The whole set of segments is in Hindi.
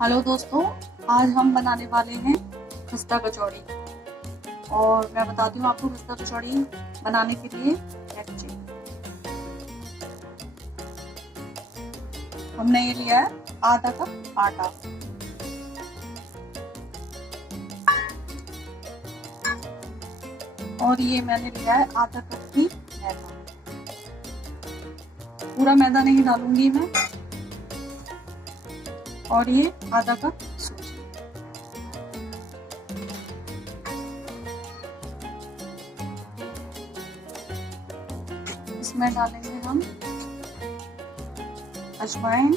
हेलो दोस्तों, आज हम बनाने वाले हैं खस्ता कचौड़ी। और मैं बताती हूँ आपको खस्ता कचौड़ी बनाने के लिए क्या चाहिए। हमने ये लिया है आधा कप आटा, और ये मैंने लिया है आधा कप की मैदा। पूरा मैदा नहीं डालूंगी मैं। और ये आधा कप सूजी। इसमें डालेंगे हम अजवाइन,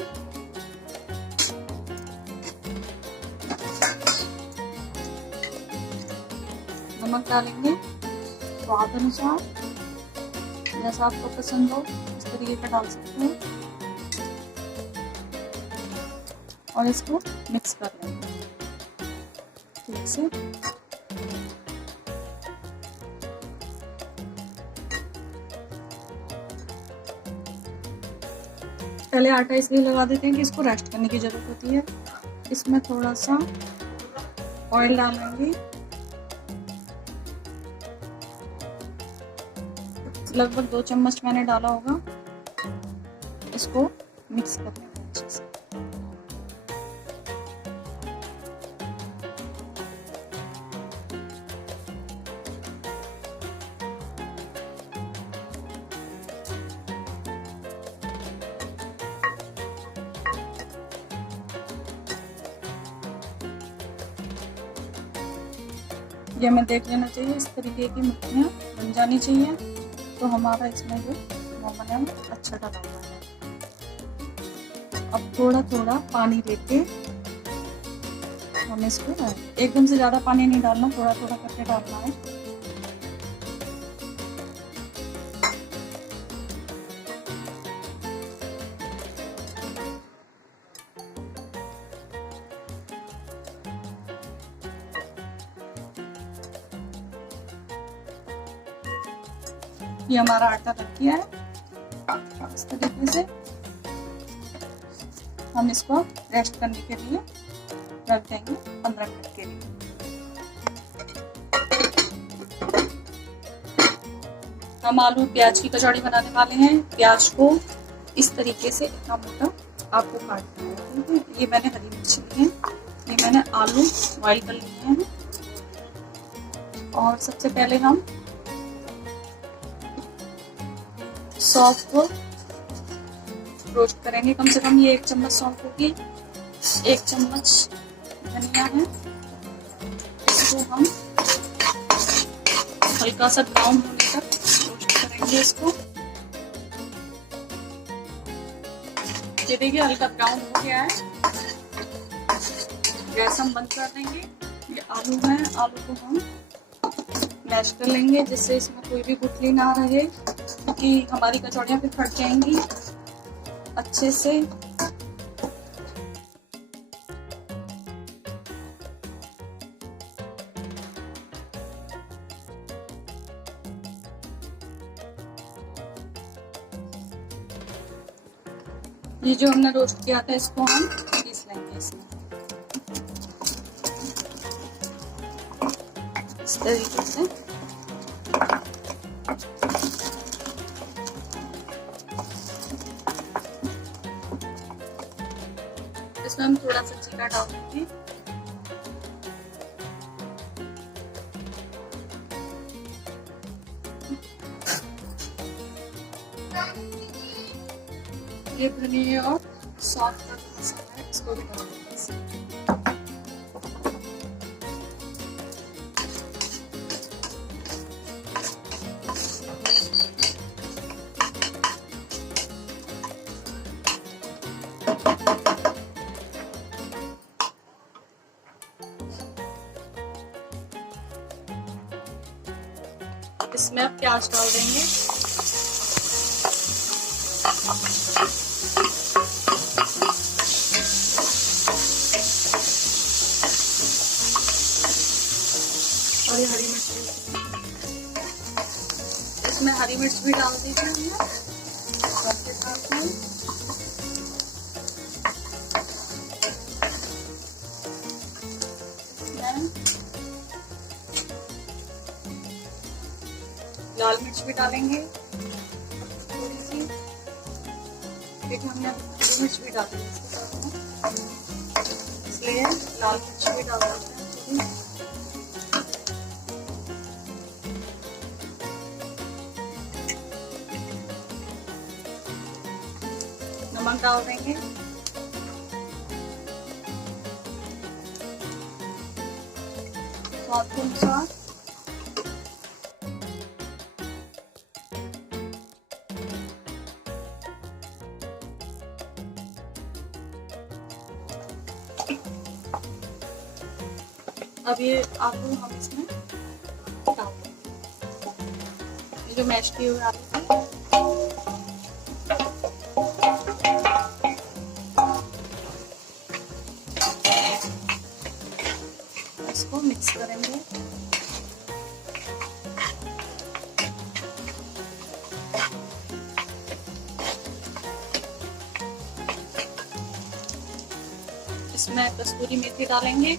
नमक डालेंगे स्वाद अनुसार, जैसा आपको पसंद हो इस तरीके का डाल सकते हैं। और इसको मिक्स कर लेंगे ठीक से। पहले आटा इसलिए लगा देते हैं कि इसको रेस्ट करने की जरूरत होती है। इसमें थोड़ा सा ऑयल डालेंगे, लगभग 2 चम्मच मैंने डाला होगा। इसको मिक्स कर लेंगे अच्छे से। ये हमें देख लेना चाहिए, इस तरीके की मुट्ठियाँ बन जानी चाहिए। तो हमारा इसमें जो मोमन है अच्छा डला हुआ है। अब थोड़ा थोड़ा पानी लेके हम इसको एकदम से ज़्यादा पानी नहीं डालना, थोड़ा थोड़ा करके डालना है। ये हमारा आटा लग गया है। इस तरीके से हम इसको रेस्ट करने के लिए रख देंगे 15 मिनट के लिए। हम आलू प्याज की कचौड़ी बनाने वाले हैं। प्याज को इस तरीके से इतना मोटा आपको काटना है, ठीक है। ये मैंने हरी मिर्ची ली है, ये मैंने आलू बॉइल कर लिए हैं। और सबसे पहले हम सौंफ को रोस्ट करेंगे। कम से कम ये 1 चम्मच सौंफ होगी, 1 चम्मच धनिया है। इसको हम हल्का सा ब्राउन होने तक रोस्ट करेंगे इसको। ये देखिए हल्का ब्राउन हो गया है। गैस हम बंद कर देंगे। ये आलू है, आलू को हम मैश कर लेंगे जिससे इसमें कोई भी गुठली ना रहे, क्योंकि हमारी कचौड़ियाँ फिर फट जाएंगी अच्छे से। ये जो हमने रोस्ट किया था इसको हम पीस लेंगे इसमें इस तरीके से। इसमें हम थोड़ा सा जीरा डाल देंगे। ये धनिया और सौंफ का मसाला है, इसको भी डाल देंगे। इसमें अब प्याज डाल देंगे। और ये हरी मिर्च, इसमें हरी मिर्च भी डाल दीजिए हमने के साथ में। मिर्च भी डालेंगे थोड़ी सी। देखिए हमने हरी मिर्च भी डाली है इसके साथ में, इसलिए लाल मिर्च भी डाल देते हैं थोड़ी। नमक डाल देंगे, स्वाद के अनुसार। अब ये आलू हम इसमें डाल देंगे, ये जो मैश किए हुए आलू थे। इसको मिक्स करेंगे। इसमें कसूरी मेथी डालेंगे,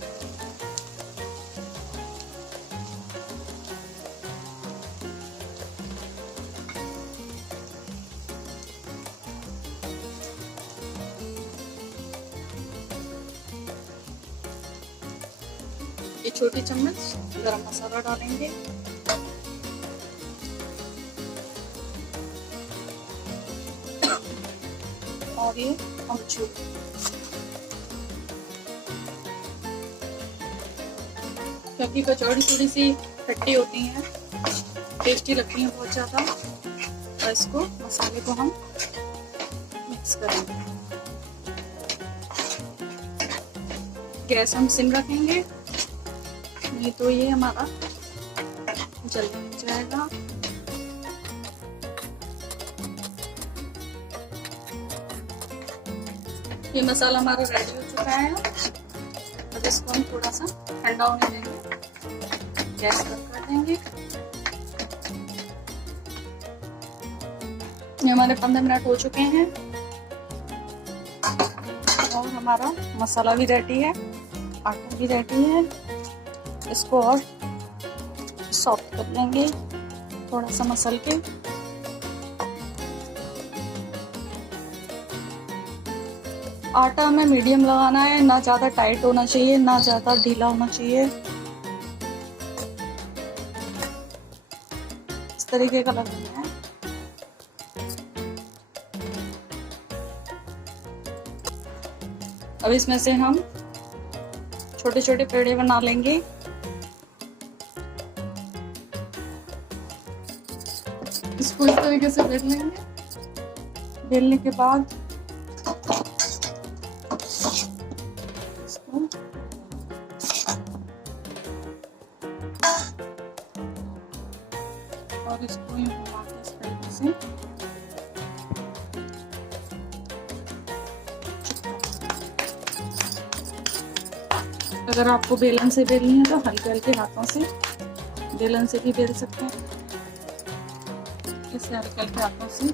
ये छोटी चम्मच गरम मसाला डालेंगे, और ये अमचूर। क्योंकि कचौड़ी थोड़ी सी खट्टी होती हैं, टेस्टी लगती हैं बहुत ज़्यादा, और इसको मसाले को हम मिक्स करेंगे। गैस हम सिम रखेंगे, नहीं तो ये हमारा जल जाएगा। ये मसाला हमारा रेडी हो चुका है। अब इसको हम थोड़ा सा ठंडा होने देंगे, गैस बंद कर देंगे। ये हमारे 15 मिनट हो चुके हैं और हमारा मसाला भी रेडी है, आटा भी रेडी है। इसको और सॉफ्ट कर लेंगे थोड़ा सा मसल के। आटा हमें मीडियम लगाना है, ना ज़्यादा टाइट होना चाहिए ना ज़्यादा ढीला होना चाहिए। इस तरीके का लगाना है। अब इसमें से हम छोटे छोटे पेड़े बना लेंगे। इसको इस तरीके से बेल लेंगे। बेलने के बाद इसको और इसको यूं घुमा के इस तरीके से अगर आपको बेलन से बेलनी है तो हल्के हल्के हाथों से बेलन से भी बेल सकते हैं। इसे हल्के हल्के हाथों से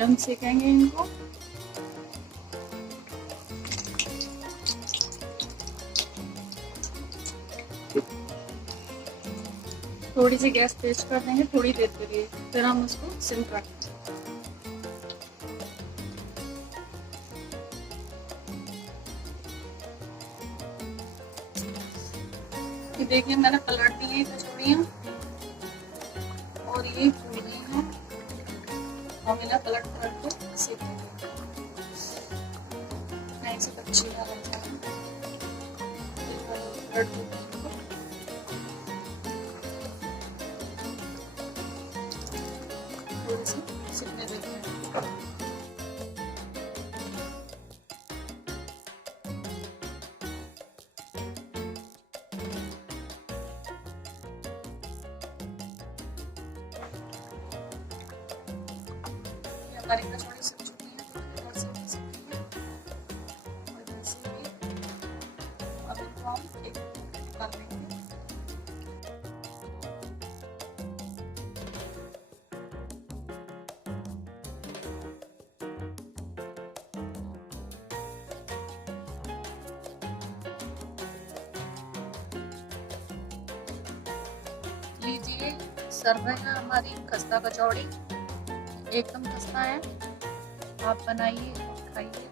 हम सेकेंगे इनको। थोड़ी सी गैस तेज कर देंगे थोड़ी देर के लिए, फिर हम उसको सिम कर देंगे। ये देखिए मैंने पलट दी है कचौड़ियाँ और ये फूल गई हैं। हम इन्हें पलट के सेक देंगे, नहीं से कच्ची ना रह जाए। पलट देंगे इनको। थोड़ी सी सिकने देते हैं। हरी कचौड़ी सिक चुकी है तो इधर से भी सिक है और इधर से भी। अब इनको हम एक कर लेंगे। लीजिए, सर्व है हमारी खस्ता कचौड़ी। एकदम खस्ता है, आप बनाइए और खाइए।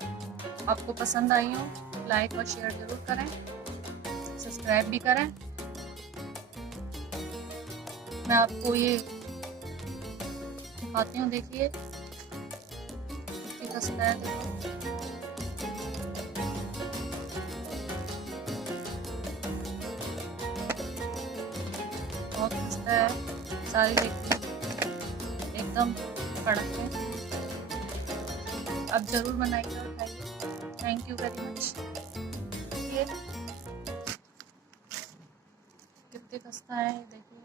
आपको पसंद आई हो लाइक और शेयर जरूर करें, सब्सक्राइब भी करें। मैं आपको ये दिखाती हूँ, देखिए कितनी खस्ता है। देखो बहुत खस्ता है, सारी देखिए एकदम कड़क है। आप जरूर बनाइए और खाइए। Thank you very much. ये कितने खस्ता है देखिए।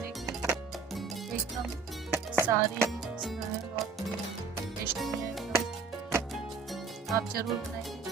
देखिए एकदम सारी खस्ता है, बहुत टेस्टी है एकदम। आप जरूर बनाइए।